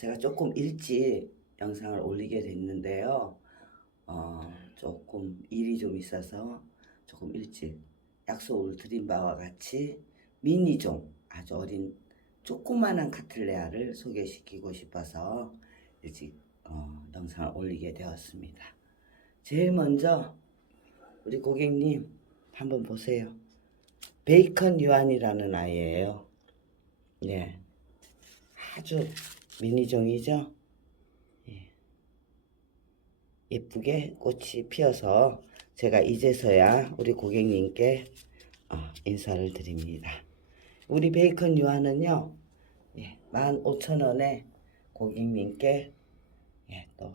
제가 조금 일찍 영상을 올리게 됐는데요. 어, 조금 일이 좀 있어서 조금 일찍 약속을 드린 바와 같이 미니종 아주 어린 조그만한 카틀레아를 소개시키고 싶어서 일찍 어, 영상을 올리게 되었습니다. 제일 먼저 우리 고객님 한번 보세요. 베이컨 유한이라는 아이예요. 예. 아주 미니종이죠. 예. 예쁘게 꽃이 피어서 제가 이제서야 우리 고객님께 어, 인사를 드립니다. 우리 베이컨 예, 15,000원에 고객님께 예, 또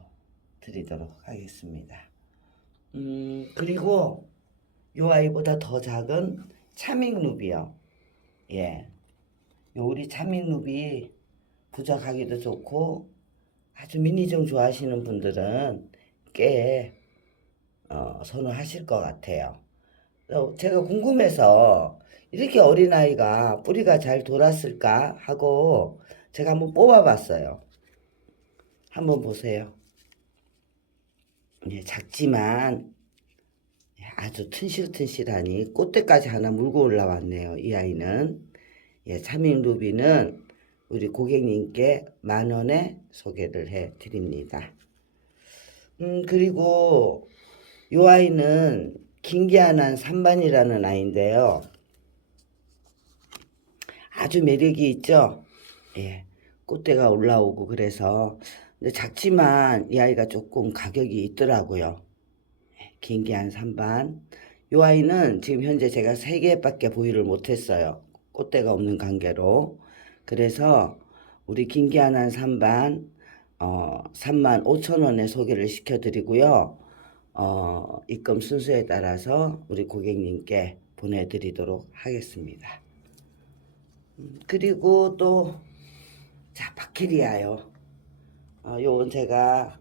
드리도록 하겠습니다. 음, 그리고 요 아이보다 더 작은 차밍루비요. 예. 요 우리 차밍루비 부적하기도 좋고 아주 미니종 좋아하시는 분들은 꽤 어, 선호하실 것 같아요. 어, 제가 궁금해서 이렇게 어린아이가 뿌리가 잘 돌았을까 하고 제가 한번 뽑아봤어요. 한번 보세요. 예, 작지만 아주 튼실튼실하니 꽃대까지 하나 물고 올라왔네요. 이 아이는 예, 차밍 루비는 우리 고객님께 만 원에 소개를 해 드립니다. 음 그리고 이 아이는 긴기아난 산반이라는 아이인데요. 아주 매력이 있죠. 예, 꽃대가 올라오고 그래서 근데 작지만 이 아이가 조금 가격이 있더라고요. 긴기한 산반. 이 아이는 지금 현재 제가 3개밖에 보유를 못했어요. 꽃대가 없는 관계로. 그래서 우리 긴기한한 산반 어, 3만 5천 원에 소개를 시켜드리고요. 어, 입금 순서에 따라서 우리 고객님께 보내드리도록 하겠습니다. 음, 그리고 또, 자, 바퀴리아요. 어, 요건 제가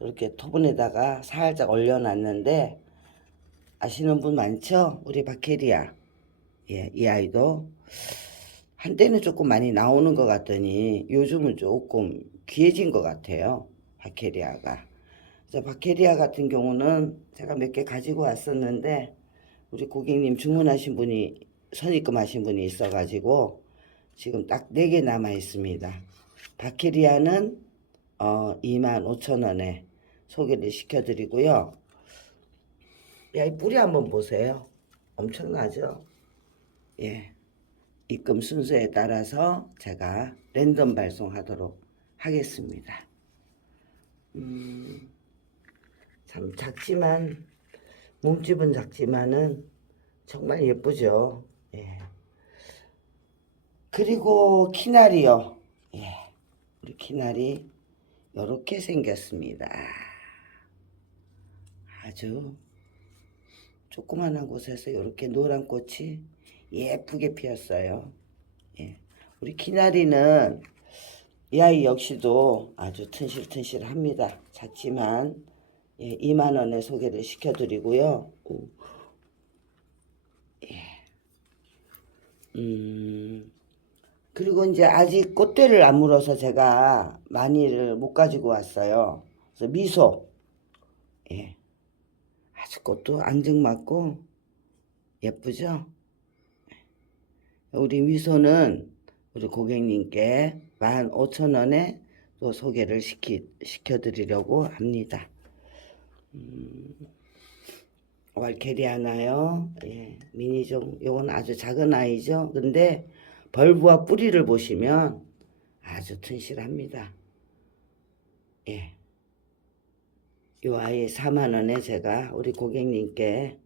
이렇게 토분에다가 살짝 올려놨는데 아시는 분 많죠? 우리 바케리아 예, 이 아이도 한때는 조금 많이 나오는 것 같더니 요즘은 조금 귀해진 것 같아요 바케리아가 그래서 바케리아 같은 경우는 제가 몇 개 가지고 왔었는데 우리 고객님 주문하신 분이 선입금하신 분이 있어가지고 지금 딱네개 남아 있습니다 바케리아는 어, 25,000원에 소개를 시켜드리고요. 야, 이 뿌리 한번 보세요. 엄청나죠? 예. 입금 순서에 따라서 제가 랜덤 발송하도록 하겠습니다. 음, 참 작지만, 몸집은 작지만은 정말 예쁘죠? 예. 그리고 키나리요. 예. 우리 키나리 이렇게 생겼습니다. 아주 조그만한 곳에서 이렇게 노란 꽃이 예쁘게 피었어요. 예. 우리 키나리는 이 아이 역시도 아주 튼실튼실합니다. 작지만 예, 2만 원에 소개를 시켜드리고요. 오. 예. 음. 그리고 이제 아직 꽃대를 안 물어서 제가 많이를 못 가지고 왔어요. 그래서 미소. 예. 아주 꽃도 앙증맞고 예쁘죠? 우리 미소는 우리 고객님께 15,000원에 또 소개를 시키, 시켜드리려고 합니다. 음, 월캐리 하나요? 예, 미니종, 요건 아주 작은 아이죠? 근데 벌브와 뿌리를 보시면 아주 튼실합니다. 예. 요 아이 4만원에 제가 우리 고객님께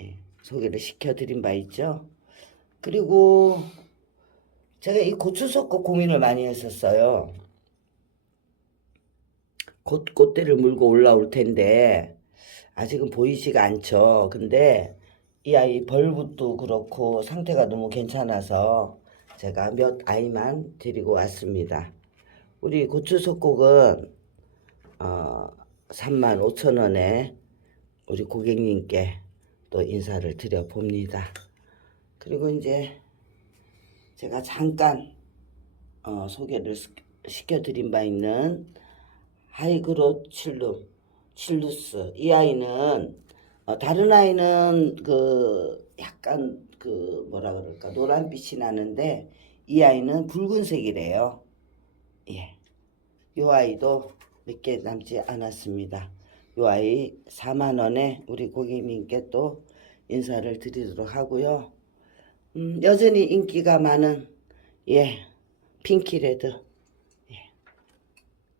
예, 소개를 시켜드린 바 있죠. 그리고 제가 이 고추 섞고 고민을 많이 했었어요. 곧 꽃대를 물고 올라올 텐데 아직은 보이지가 않죠. 근데 이 아이 벌붓도 그렇고 상태가 너무 괜찮아서 제가 몇 아이만 드리고 왔습니다. 우리 고추 속곡은 어, 3만 5천 원에 우리 고객님께 또 인사를 드려 봅니다. 그리고 이제 제가 잠깐 어, 소개를 시- 시켜드린 바 있는 하이그로 칠루 칠루스 이 아이는 어, 다른 아이는 그 약간 그 뭐라 그럴까 노란빛이 나는데 이 아이는 붉은색이래요. 예. 요 아이도 몇 개 남지 않았습니다. 요 아이 4만 원에 우리 고객님께 또 인사를 드리도록 하고요. 음, 여전히 인기가 많은 예 핑키레드 예.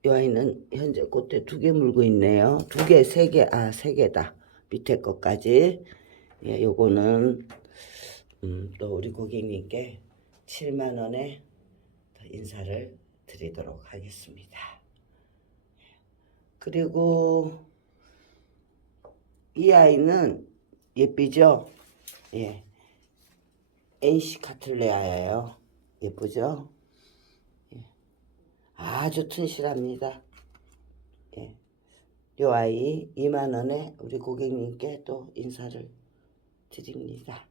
요 아이는 현재 꽃대 두 개 물고 있네요. 두 개, 세 개, 아, 세 개다. 밑에 것까지. 예, 요거는, 음, 또 우리 고객님께 7만원에 인사를 드리도록 하겠습니다. 그리고 이 아이는 예쁘죠? 예. NC 카틀레아예요. 예쁘죠? 아주 튼실합니다. 예. 요 아이 2만 원에 우리 고객님께 또 인사를 드립니다.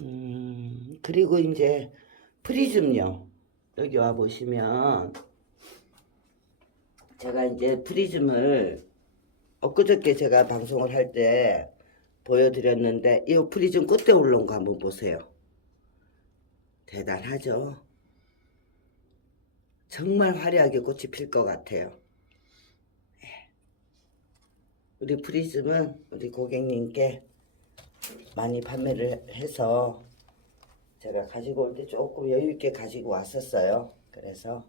음, 그리고 이제 프리즘요. 여기 와 보시면 제가 이제 프리즘을 엊그저께 제가 방송을 할 때 보여드렸는데 이 프리즘 끝에 올라온 거 한번 보세요. 대단하죠. 정말 화려하게 꽃이 필 것 같아요. 예. 우리 프리즘은 우리 고객님께 많이 판매를 해서 제가 가지고 올 때 조금 여유 있게 가지고 왔었어요. 그래서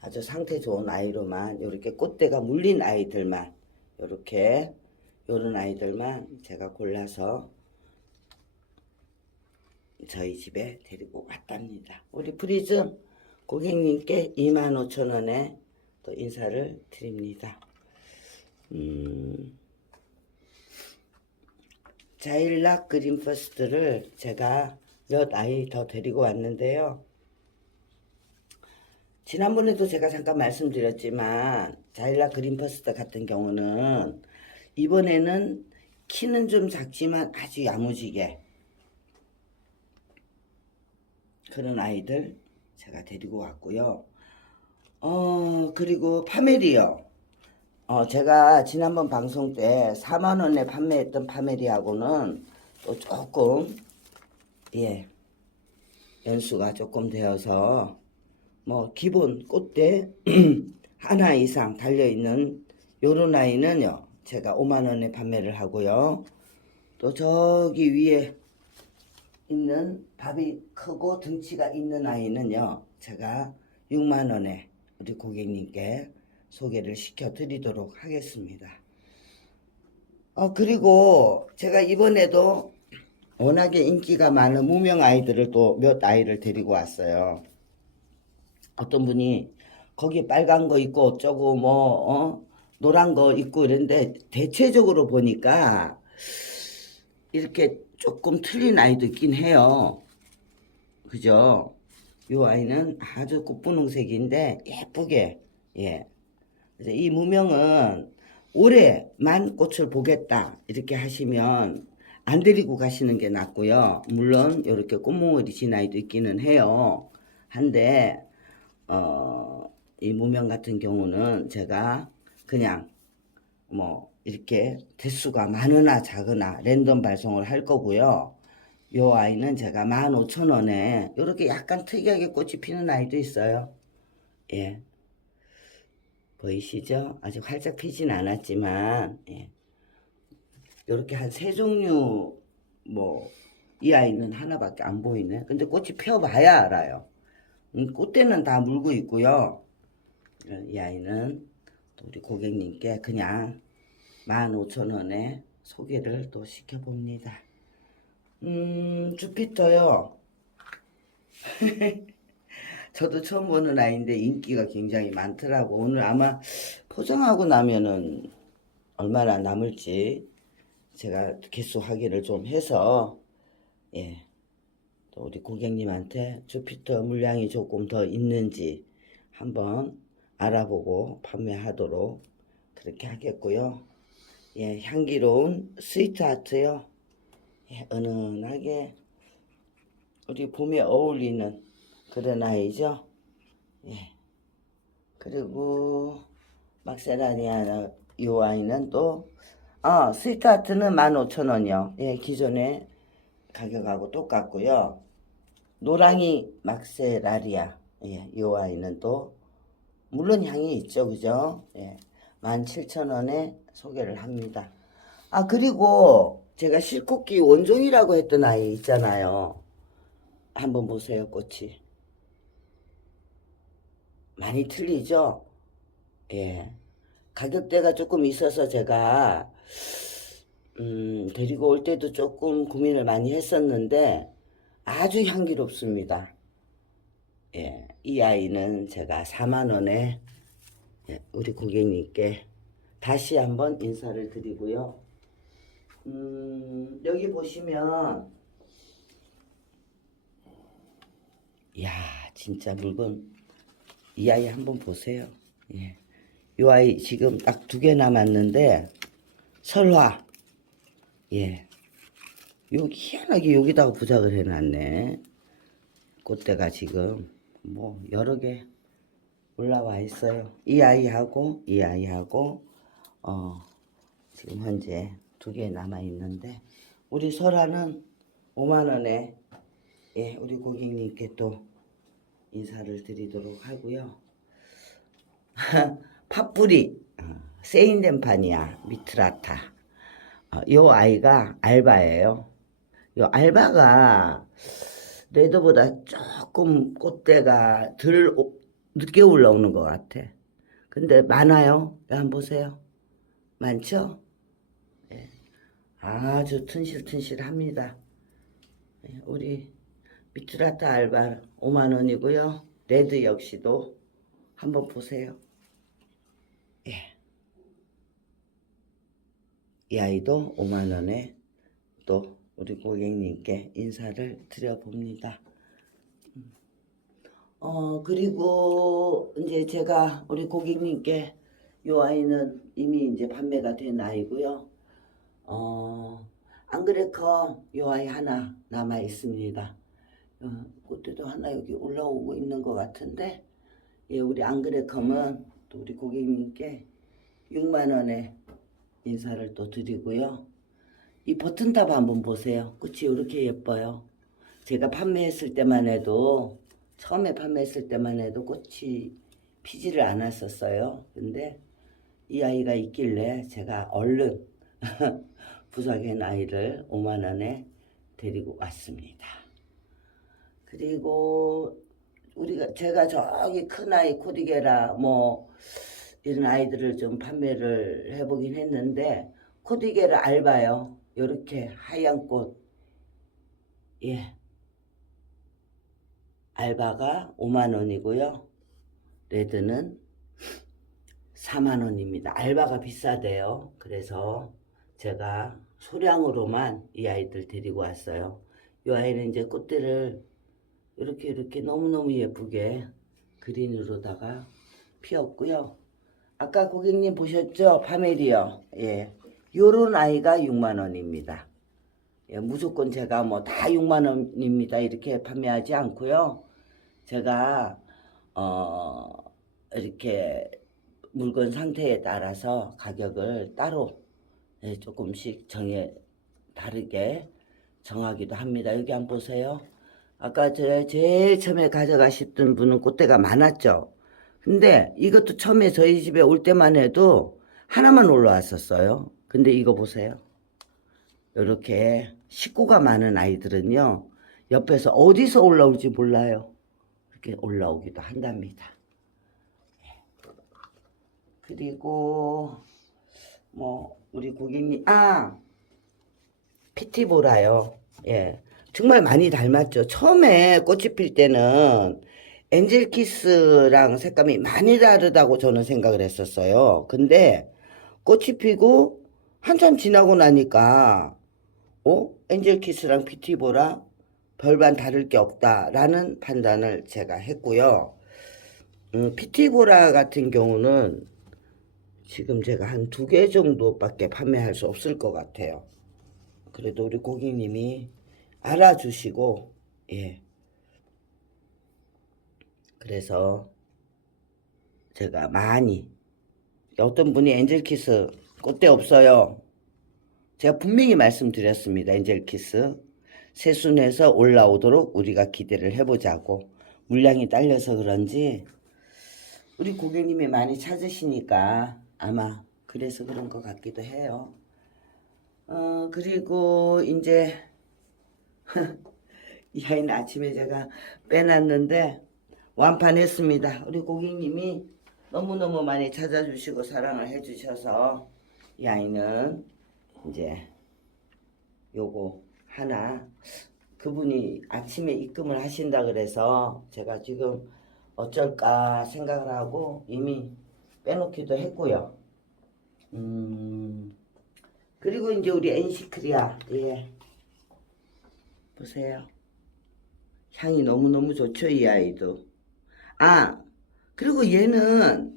아주 상태 좋은 아이로만 이렇게 꽃대가 물린 아이들만 이렇게 요런 아이들만 제가 골라서 저희 집에 데리고 왔답니다. 우리 프리즘 고객님께 25,000원에 또 인사를 드립니다. 음, 자일락 그린 퍼스트를 제가 몇 아이 더 데리고 왔는데요. 지난번에도 제가 잠깐 말씀드렸지만 자일락 그린 퍼스트 같은 경우는 이번에는 키는 좀 작지만 아주 야무지게 그런 아이들 제가 데리고 왔고요. 어, 그리고 파메리요. 어, 제가 지난번 방송 때 4만 원에 판매했던 파메리하고는 또 조금, 예, 연수가 조금 되어서, 뭐, 기본 꽃대 하나 이상 달려 있는 요런 아이는요, 제가 5만원에 판매를 하고요. 또 저기 위에 있는 밥이 크고 등치가 있는 아이는요, 제가 6만 원에 우리 고객님께 소개를 시켜 드리도록 하겠습니다. 어, 그리고 제가 이번에도 워낙에 인기가 많은 무명 아이들을 또 몇 아이를 데리고 왔어요. 어떤 분이 거기 빨간 거 있고 어쩌고 뭐, 어? 노란 거 있고 이런데 대체적으로 보니까 이렇게 조금 틀린 아이도 있긴 해요. 그죠? 요 아이는 아주 꽃분홍색인데 예쁘게, 예. 그래서 이 무명은 올해만 꽃을 보겠다. 이렇게 하시면 안 데리고 가시는 게 낫고요. 물론 이렇게 꽃몽울이 진 아이도 있기는 해요. 한데, 어, 이 무명 같은 경우는 제가 그냥 뭐 이렇게 대수가 많으나 작으나 랜덤 발송을 할 거고요. 요 아이는 제가 15,000원에 이렇게 약간 특이하게 꽃이 피는 아이도 있어요. 예. 보이시죠? 아직 활짝 피진 않았지만 예. 이렇게 한 세 종류 뭐 이 아이는 하나밖에 안 보이네. 근데 꽃이 펴봐야 알아요. 음, 꽃대는 다 물고 있고요. 이 아이는 또 우리 고객님께 그냥 15,000원에 소개를 또 시켜봅니다. 음, 주피터요. 저도 처음 보는 아이인데 인기가 굉장히 많더라고. 오늘 아마 포장하고 나면은 얼마나 남을지 제가 개수 확인을 좀 해서, 예. 또 우리 고객님한테 주피터 물량이 조금 더 있는지 한번 알아보고 판매하도록 그렇게 하겠고요. 예, 향기로운 스위트 아트요. 예, 은은하게 우리 봄에 어울리는 그런 아이죠. 예. 그리고 막세라니아 요 아이는 또 아, 스위트하트는 15,000원이요. 예, 기존에 가격하고 똑같고요. 노랑이 막세라리아. 예, 요 아이는 또 물론 향이 있죠. 그죠? 예. 17,000원에 소개를 합니다. 아, 그리고 제가 실코끼 원종이라고 했던 아이 있잖아요. 한번 보세요, 꽃이. 많이 틀리죠? 예. 가격대가 조금 있어서 제가, 음, 데리고 올 때도 조금 고민을 많이 했었는데, 아주 향기롭습니다. 예. 이 아이는 제가 4만원에, 예, 우리 고객님께 다시 한번 인사를 드리고요. 음, 여기 보시면, 야 진짜 물건, 이 아이 한번 보세요. 예. 이 아이 지금 딱 두 개 남았는데, 설화. 예. 여기 희한하게 여기다가 부작을 해놨네. 꽃대가 지금 뭐 여러 개 올라와 있어요. 이 아이하고 이 아이하고 어 지금 현재 두 개 남아 있는데 우리 설아는 5만 원에 예 우리 고객님께 또 인사를 드리도록 하고요. 팥뿌리 어, 세인덴파니아 미트라타 어, 요 아이가 알바예요. 요 알바가 레드보다 조금 꽃대가 덜 오- 늦게 올라오는 것 같아. 근데 많아요. 한번 보세요. 많죠? 예. 아주 튼실튼실합니다. 예, 우리 미트라타 알바 5만 원이고요. 레드 역시도 한번 보세요. 예. 이 아이도 5만 원에 또 우리 고객님께 인사를 드려봅니다. 음. 어, 그리고 이제 제가 우리 고객님께 이 아이는 이미 이제 판매가 된 아이고요. 어, 앙그레커 이 아이 하나 남아 있습니다. 어, 그때도 하나 여기 올라오고 있는 것 같은데, 예, 우리 앙그레컴은 또 우리 고객님께 6만 원에 인사를 또 드리고요. 이 버튼탑 한번 보세요. 끝이 이렇게 예뻐요. 제가 판매했을 때만 해도 처음에 판매했을 때만 해도 꽃이 피지를 않았었어요. 근데 이 아이가 있길래 제가 얼른 부작의 아이를 5만 원에 데리고 왔습니다. 그리고 우리가 제가 저기 큰 아이 코디게라 뭐 이런 아이들을 좀 판매를 해보긴 했는데 코디게라 알바요. 요렇게 하얀 꽃. 예. 알바가 5만 원이고요. 레드는 4만 원입니다. 알바가 비싸대요. 그래서 제가 소량으로만 이 아이들 데리고 왔어요. 이 아이는 이제 꽃들을 이렇게 이렇게 너무너무 예쁘게 그린으로다가 피었고요. 아까 고객님 보셨죠? 파메리어. 예. 요런 아이가 6만 원입니다. 예, 무조건 제가 뭐 다 6만 원입니다. 이렇게 판매하지 않고요. 제가 어 이렇게 물건 상태에 따라서 가격을 따로 예, 조금씩 정해 다르게 정하기도 합니다. 여기 한번 보세요. 아까 제 제일 처음에 가져가셨던 분은 꽃대가 많았죠. 근데 이것도 처음에 저희 집에 올 때만 해도 하나만 올라왔었어요. 근데 이거 보세요. 이렇게 식구가 많은 아이들은요, 옆에서 어디서 올라올지 몰라요. 이렇게 올라오기도 한답니다. 예. 그리고, 뭐, 우리 고객님, 아! 피티보라요. 예. 정말 많이 닮았죠. 처음에 꽃이 필 때는 엔젤키스랑 색감이 많이 다르다고 저는 생각을 했었어요. 근데 꽃이 피고 한참 지나고 나니까 어? 엔젤키스랑 피티보라 별반 다를 게 없다라는 판단을 제가 했고요. 음, 피티보라 같은 경우는 지금 제가 한 두 개 정도밖에 판매할 수 없을 것 같아요. 그래도 우리 고객님이 알아주시고 예. 그래서 제가 많이 어떤 분이 엔젤키스 꽃대 없어요. 제가 분명히 말씀드렸습니다. 엔젤키스 세순에서 올라오도록 우리가 기대를 해보자고 물량이 딸려서 그런지 우리 고객님이 많이 찾으시니까 아마 그래서 그런 것 같기도 해요. 어 그리고 이제 이 아이는 아침에 제가 빼놨는데 완판했습니다. 우리 고객님이 너무너무 많이 찾아주시고 사랑을 해주셔서 이 아이는 이제 요거 하나 그분이 아침에 입금을 하신다 그래서 제가 지금 어쩔까 생각을 하고 이미 빼놓기도 했고요. 음 그리고 이제 우리 엔시크리아 예 보세요. 향이 너무너무 좋죠 이 아이도. 아 그리고 얘는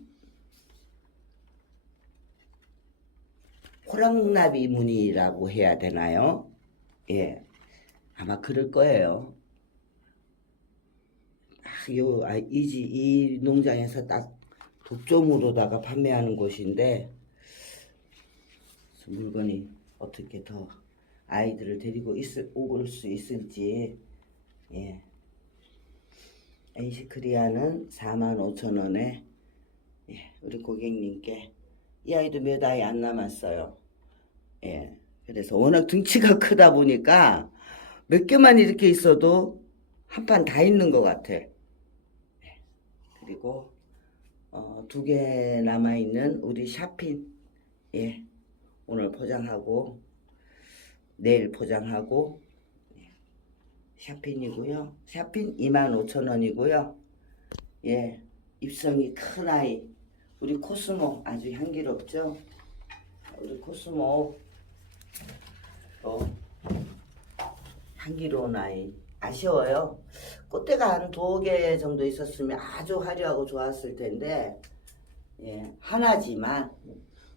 호랑나비 무늬라고 해야 되나요? 예, 아마 그럴 거예요. 아, 요, 아, 이 지, 이 농장에서 딱 독점으로다가 판매하는 곳인데, 물건이 어떻게 더 아이들을 데리고 있을, 올수 있을지, 예. 엔시크리아는 45,000원에, 예, 우리 고객님께, 이 아이도 몇 아이 안 남았어요. 예. 그래서 워낙 등치가 크다 보니까 몇 개만 이렇게 있어도 한 판 다 있는 것 같아. 예. 그리고 어, 두 개 남아 있는 우리 샤핀 예. 오늘 포장하고 내일 포장하고 예. 샤핀이고요. 샤핀 25,000원이고요. 예. 입성이 큰 아이 우리 코스모 아주 향기롭죠? 우리 코스모 또 향기로운 아이 아쉬워요. 꽃대가 한 두 개 정도 있었으면 아주 화려하고 좋았을 텐데 예, 하나지만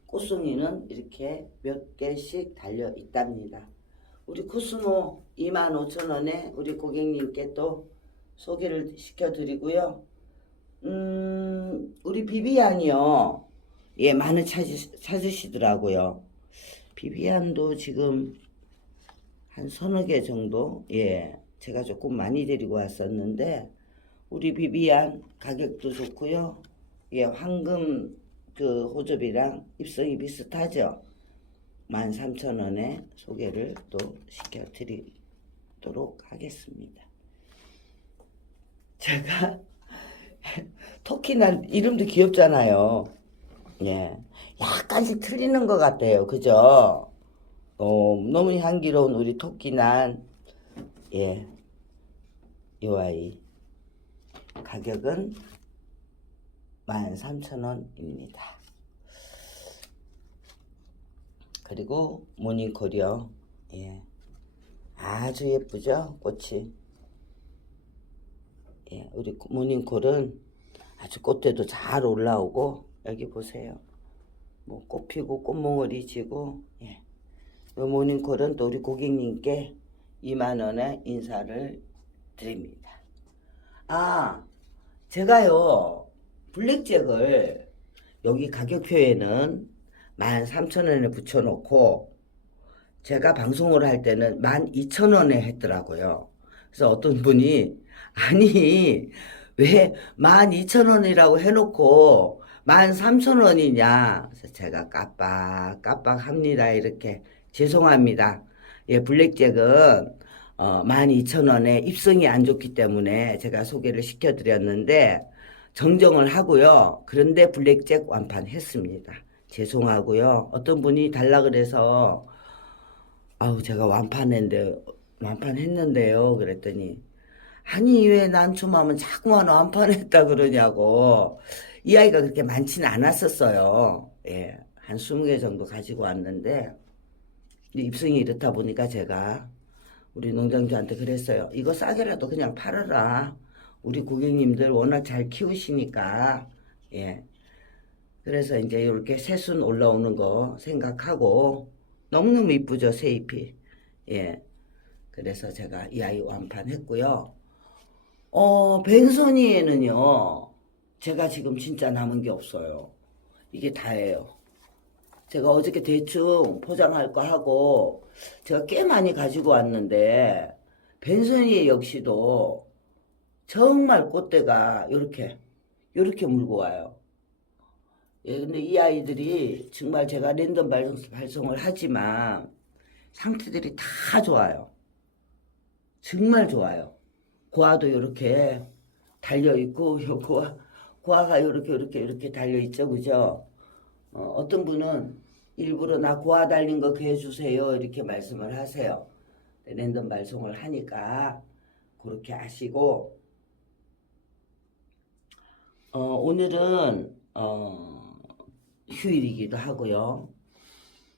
꽃송이는 이렇게 몇 개씩 달려 있답니다. 우리 코스모 25,000원에 우리 고객님께 또 소개를 시켜드리고요. 음, 우리 비비안이요. 예, 많이 찾으, 찾으시더라고요. 비비안도 지금 한 서너 개 정도, 예, 제가 조금 많이 데리고 왔었는데, 우리 비비안 가격도 좋고요. 예, 황금 그 호접이랑 입성이 비슷하죠. 13,000원에 소개를 또 시켜드리도록 하겠습니다. 제가 토끼난 이름도 귀엽잖아요. 예. 약간씩 틀리는 것 같아요. 그죠? 어, 너무 향기로운 우리 토끼난, 예. 요 아이. 가격은 13,000원입니다. 그리고 모닝콜이요. 예. 아주 예쁘죠? 꽃이. 예, 우리 모닝콜은 아주 꽃대도 잘 올라오고 여기 보세요. 뭐 꽃 피고 꽃몽울이 지고 예. 이 모닝콜은 또 우리 고객님께 2만 원의 인사를 드립니다. 아, 제가요 블랙잭을 여기 가격표에는 13,000원에 붙여놓고 제가 방송을 할 때는 12,000원에 했더라고요. 그래서 어떤 분이 아니 왜 12,000원이라고 해놓고 13,000원이냐? 그래서 제가 깜빡깜빡 합니다. 이렇게 죄송합니다. 예 블랙잭은 어, 12,000원에 입성이 안 좋기 때문에 제가 소개를 시켜드렸는데 정정을 하고요. 그런데 블랙잭 완판했습니다. 죄송하고요. 어떤 분이 달라 그래서 아우 제가 완판했는데 완판했는데요. 그랬더니 아니 왜 난초마면 자꾸만 완판했다 그러냐고 이 아이가 그렇게 많지는 않았었어요. 예, 한 20개 정도 가지고 왔는데 입성이 이렇다 보니까 제가 우리 농장주한테 그랬어요 이거 싸게라도 그냥 팔아라. 우리 고객님들 워낙 잘 키우시니까. 예. 그래서 이제 이렇게 새순 올라오는 거 생각하고 너무너무 이쁘죠 새잎이. 예. 그래서 제가 이 아이 완판했고요. 어, 벤소니에는요, 제가 지금 진짜 남은 게 없어요. 이게 다예요. 제가 어저께 대충 포장할 거 하고, 제가 꽤 많이 가지고 왔는데, 벤소니 역시도 정말 꽃대가 요렇게, 요렇게 물고 와요. 예, 근데 이 아이들이 정말 제가 랜덤 발송, 발송 을 하지만 상태들이 다 좋아요. 정말 좋아요. 고아도 이렇게 달려 있고, 요 고아, 고아가 이렇게 이렇게 이렇게 달려 있죠, 그죠? 어, 떤 분은 일부러 나 고아 달린 거 해주세요 이렇게 말씀을 하세요. 랜덤 발송을 하니까 그렇게 하시고 어, 오늘은 어, 휴일이기도 하고요.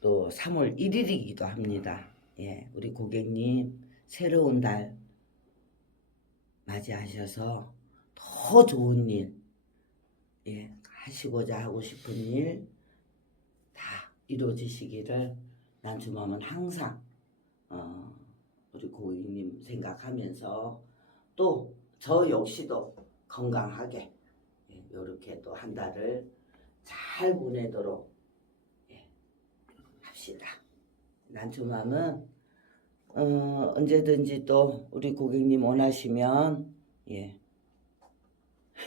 또 3월 1일이기도 합니다. 예, 우리 고객님 새로운 달 맞이하셔서 더 좋은 일, 예, 하시고자 하고 싶은 일 다 이루어지시기를 난주맘은 항상 어, 우리 고객님 생각하면서 또 저 역시도 건강하게 이렇게 또 한 달을 잘 보내도록 예, 합시다. 난초맘은 어, 언제든지 또 우리 고객님 원하시면 예.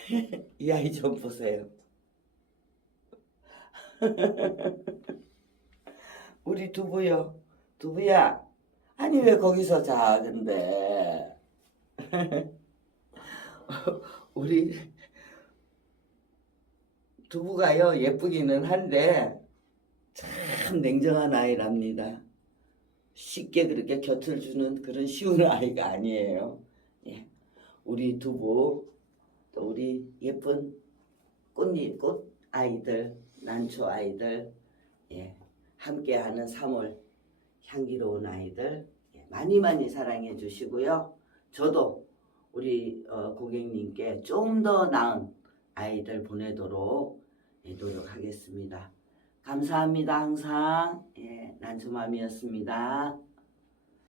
이 아이 좀 보세요. 우리 두부요. 두부야. 아니 왜 거기서 자 근데 우리 두부가요 예쁘기는 한데 참 냉정한 아이랍니다. 쉽게 그렇게 곁을 주는 그런 쉬운 아이가 아니에요. 예. 우리 두부 또 우리 예쁜 꽃잎 꽃 아이들 난초 아이들 예. 함께하는 3월 향기로운 아이들 예. 많이 많이 사랑해 주시고요. 저도 우리 어, 고객님께 좀 더 나은 아이들 보내도록 예, 노력하겠습니다. 감사합니다. 항상 예, 난초맘이었습니다.